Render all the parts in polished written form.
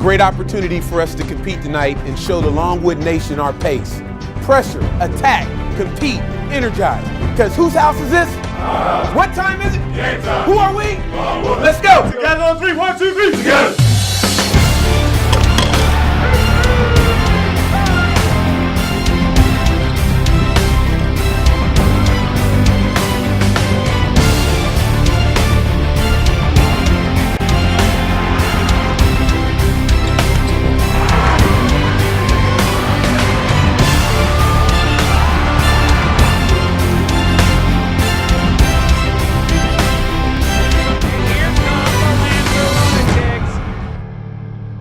Great opportunity for us to compete tonight and show the Longwood Nation our pace. Pressure, attack, compete, energize. Because whose house is this? What time is it? Game time. Who are we? Longwood. Let's go. Together on 3, 1, 2, 3. Together.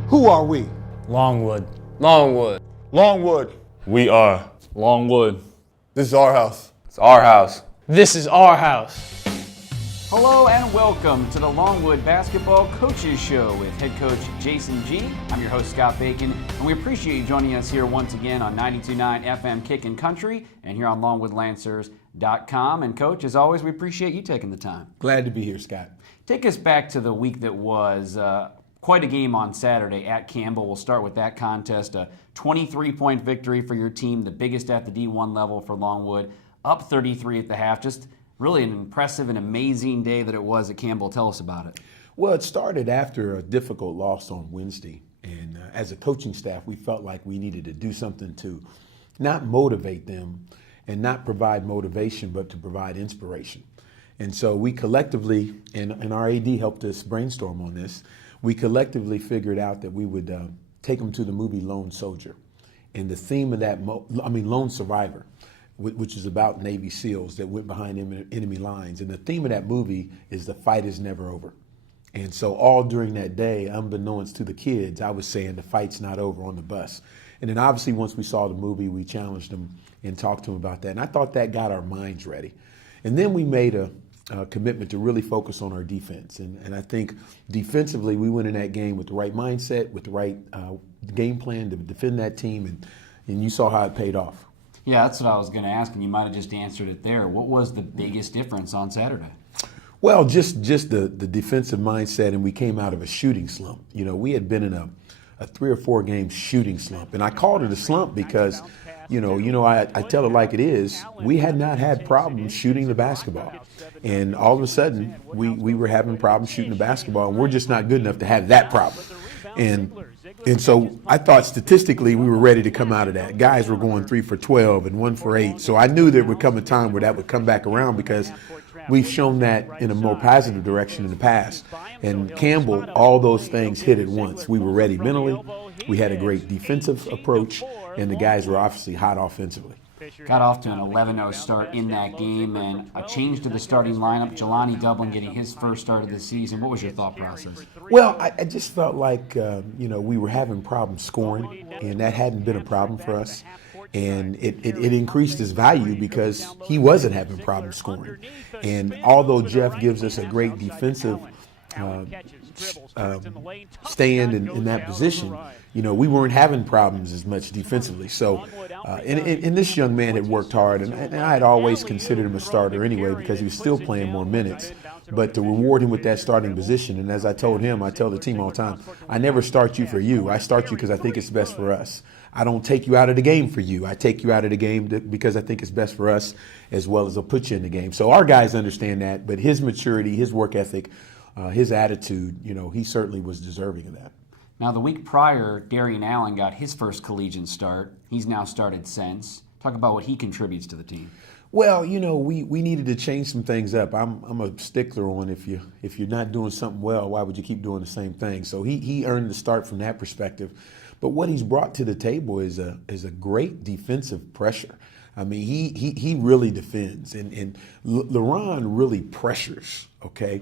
Who are we? Longwood. Longwood. Longwood. We are Longwood. This is our house. It's our house. This is our house. Hello and welcome to the Longwood Basketball Coaches Show with Head Coach Jayson Gee. I'm your host, Scott Bacon, and we appreciate you joining us here once again on 92.9 FM Kickin' Country and here on LongwoodLancers.com. And Coach, as always, we appreciate you taking the time. Glad to be here, Scott. Take us back to the week that was. Quite a game on Saturday at Campbell. We'll start with that contest. A 23-point victory for your team, the biggest at the D1 level for Longwood, up 33 at the half. Just really an impressive and amazing day that it was at Campbell. Tell us about it. Well, it started after a difficult loss on Wednesday. And as a coaching staff, we felt like we needed to do something to not motivate them and not provide motivation, but to provide inspiration. And so we collectively, and our AD helped us brainstorm on this, we collectively figured out that we would take them to the movie Lone Soldier. And the theme of that, Lone Survivor, which is about Navy SEALs that went behind enemy lines. And the theme of that movie is the fight is never over. And so all during that day, unbeknownst to the kids, I was saying the fight's not over on the bus. And then obviously once we saw the movie, we challenged them and talked to them about that. And I thought that got our minds ready. And then we made a commitment to really focus on our defense. And I think defensively, we went in that game with the right mindset, with the right game plan to defend that team, and you saw how it paid off. Yeah, that's what I was going to ask, and you might have just answered it there. What was the biggest difference on Saturday? Well, just the defensive mindset, and we came out of a shooting slump. You know, we had been in a 3 or 4 game shooting slump, and I called it a slump because I tell it like it is. We had not had problems shooting the basketball. And all of a sudden, we were having problems shooting the basketball, and we're just not good enough to have that problem. And so I thought statistically we were ready to come out of that. Guys were going 3 for 12 and 1 for 8. So I knew there would come a time where that would come back around because we've shown that in a more positive direction in the past. And Campbell, all those things hit at once. We were ready mentally. We had a great defensive approach, and the guys were obviously hot offensively. Got off to an 11-0 start in that game and a change to the starting lineup. Jelani Dublin getting his first start of the season. What was your thought process? Well, I just felt like, we were having problems scoring, and that hadn't been a problem for us. And it increased his value because he wasn't having problems scoring. And although Jeff gives us a great defensive stand in that position, we weren't having problems as much defensively. So, and this young man had worked hard, and I had always considered him a starter anyway because he was still playing more minutes. But to reward him with that starting position, and as I told him, I tell the team all the time, I never start you for you. I start you because I think it's best for us. I don't take you out of the game for you. I take you out of the game because I think it's best for us as well as I'll put you in the game. So our guys understand that, but his maturity, his work ethic, his attitude, he certainly was deserving of that. Now, the week prior, Darian Allen got his first collegiate start. He's now started since. Talk about what he contributes to the team. Well, we needed to change some things up. I'm a stickler on if you're not doing something well, why would you keep doing the same thing? So he earned the start from that perspective. But what he's brought to the table is a great defensive pressure. I mean, he really defends, and LeRon really pressures, okay?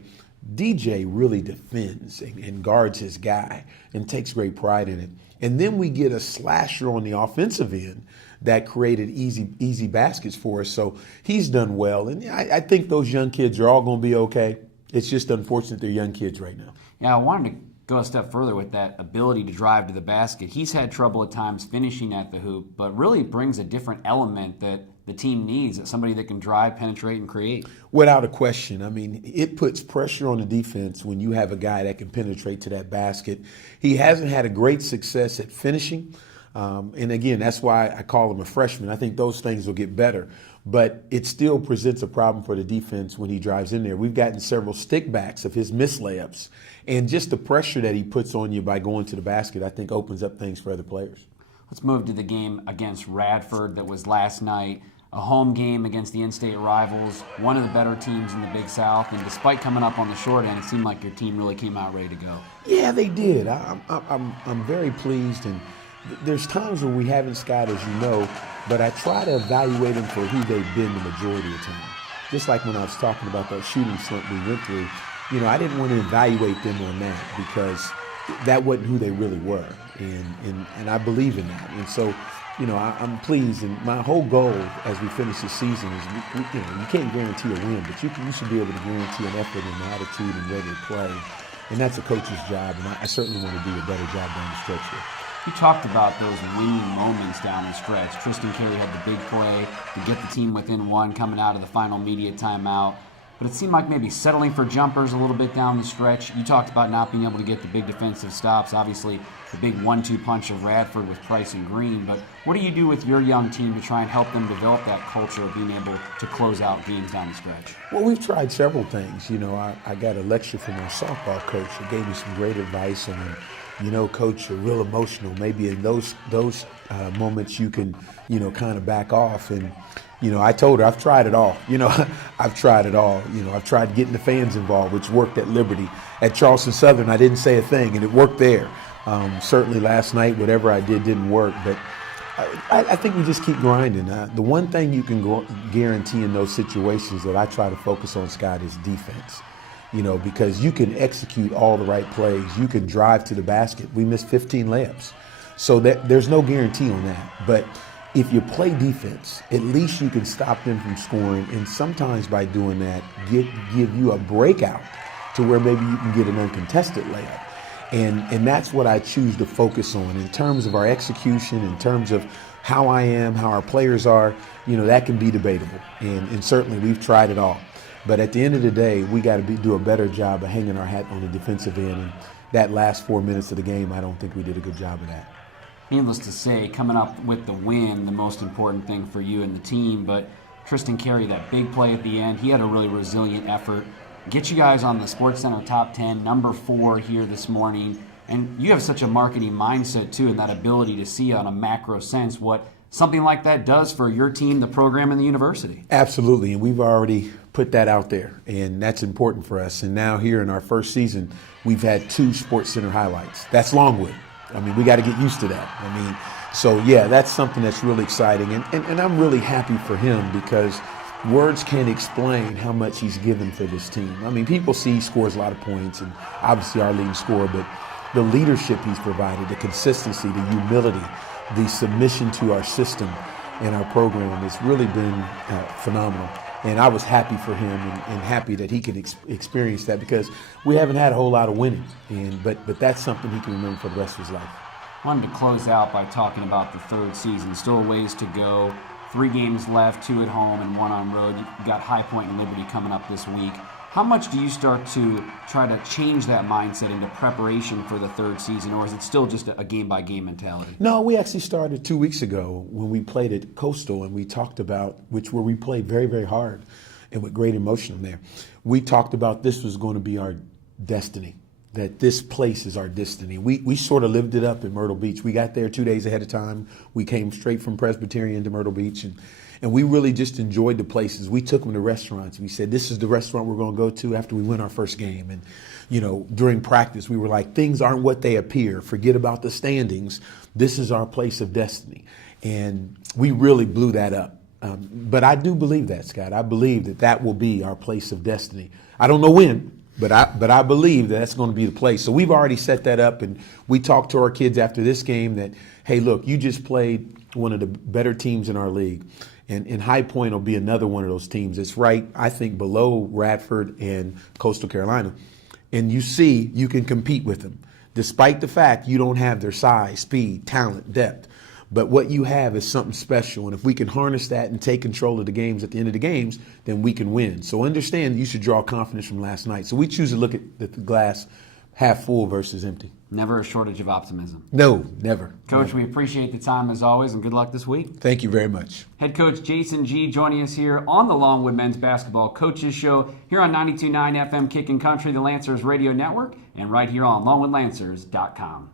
DJ really defends and guards his guy and takes great pride in it. And then we get a slasher on the offensive end that created easy baskets for us. So he's done well. And I think those young kids are all going to be okay. It's just unfortunate they're young kids right now. Yeah, I wanted to go a step further with that ability to drive to the basket. He's had trouble at times finishing at the hoop, but really brings a different element that the team needs, somebody that can drive, penetrate, and create. Without a question. I mean, it puts pressure on the defense when you have a guy that can penetrate to that basket. He hasn't had a great success at finishing. And again, that's why I call him a freshman. I think those things will get better. But it still presents a problem for the defense when he drives in there. We've gotten several stickbacks of his missed layups. And just the pressure that he puts on you by going to the basket, I think opens up things for other players. Let's move to the game against Radford that was last night. A home game against the in-state rivals, one of the better teams in the Big South. And despite coming up on the short end, it seemed like your team really came out ready to go. Yeah, they did. I'm very pleased. And there's times when we haven't, Scott, as you know, but I try to evaluate them for who they've been the majority of the time. Just like when I was talking about that shooting slump we went through, I didn't want to evaluate them on that because that wasn't who they really were. And I believe in that. And so, I'm pleased. And my whole goal as we finish the season is, you can't guarantee a win, but you should be able to guarantee an effort and an attitude and ready to play. And that's a coach's job, and I certainly want to do a better job down the stretch here. You talked about those winning moments down the stretch. Tristan Carey had the big play to get the team within one coming out of the final media timeout. But it seemed like maybe settling for jumpers a little bit down the stretch. You talked about not being able to get the big defensive stops. Obviously, the big 1-2 punch of Radford with Price and Green. But what do you do with your young team to try and help them develop that culture of being able to close out games down the stretch? Well, we've tried several things. I got a lecture from our softball coach who gave me some great advice on, coach, you're real emotional. Maybe in those moments you can, kind of back off. And, I told her I've tried it all. I've tried it all. I've tried getting the fans involved, which worked at Liberty. At Charleston Southern, I didn't say a thing, and it worked there. Certainly last night, whatever I did didn't work. But I think we just keep grinding. The one thing you can guarantee in those situations that I try to focus on, Scott, is defense. Because you can execute all the right plays. You can drive to the basket. We missed 15 layups. So there's no guarantee on that. But if you play defense, at least you can stop them from scoring. And sometimes by doing that, give you a breakout to where maybe you can get an uncontested layup. And that's what I choose to focus on in terms of our execution, in terms of how I am, how our players are. That can be debatable. And certainly we've tried it all. But at the end of the day, we got to do a better job of hanging our hat on the defensive end. And that last 4 minutes of the game, I don't think we did a good job of that. Needless to say, coming up with the win, the most important thing for you and the team. But Tristan Carey, that big play at the end, he had a really resilient effort. Get you guys on the SportsCenter Top 10, number 4 here this morning. And you have such a marketing mindset, too, and that ability to see on a macro sense what something like that does for your team, the program, and the university. Absolutely, and we've already put that out there, and that's important for us. And now here in our first season, we've had 2 SportsCenter highlights. That's Longwood. We got to get used to that. So yeah, that's something that's really exciting, and I'm really happy for him because words can't explain how much he's given for this team. People see he scores a lot of points, and obviously our leading scorer, but the leadership he's provided, the consistency, the humility, the submission to our system and our program has really been phenomenal. And I was happy for him and happy that he can experience that because we haven't had a whole lot of winning. But that's something he can remember for the rest of his life. I wanted to close out by talking about the third season. Still a ways to go. 3 games left, 2 at home and 1 on road. You've got High Point and Liberty coming up this week. How much do you start to try to change that mindset into preparation for the third season, or is it still just a game-by-game mentality? No, we actually started 2 weeks ago when we played at Coastal, and we talked about, where we played very, very hard and with great emotion there. We talked about this was going to be our destiny, that this place is our destiny. We sort of lived it up in Mytle Beach. We got there 2 days ahead of time. We came straight from Presbyterian to Mytle Beach, and we really just enjoyed the places. We took them to restaurants. We said, this is the restaurant we're going to go to after we win our first game. And, during practice, we were like, things aren't what they appear. Forget about the standings. This is our place of destiny. And we really blew that up. But I do believe that, Scott. I believe that will be our place of destiny. I don't know when, but I believe that's going to be the place. So we've already set that up, and we talked to our kids after this game that, hey, look, you just played one of the better teams in our league. And High Point will be another one of those teams. It's right, I think, below Radford and Coastal Carolina. And you can compete with them. despite the fact you don't have their size, speed, talent, depth. But what you have is something special, and if we can harness that and take control of the games at the end of the games, then we can win. So understand you should draw confidence from last night. So we choose to look at the glass half full versus empty. Never a shortage of optimism. No, never. Coach, Never. we appreciate the time as always, and good luck this week. Thank you very much. Head Coach Jayson Gee joining us here on the Longwood Men's Basketball Coaches Show here on 92.9 FM Kickin' Country, the Lancers Radio Network, and right here on longwoodlancers.com.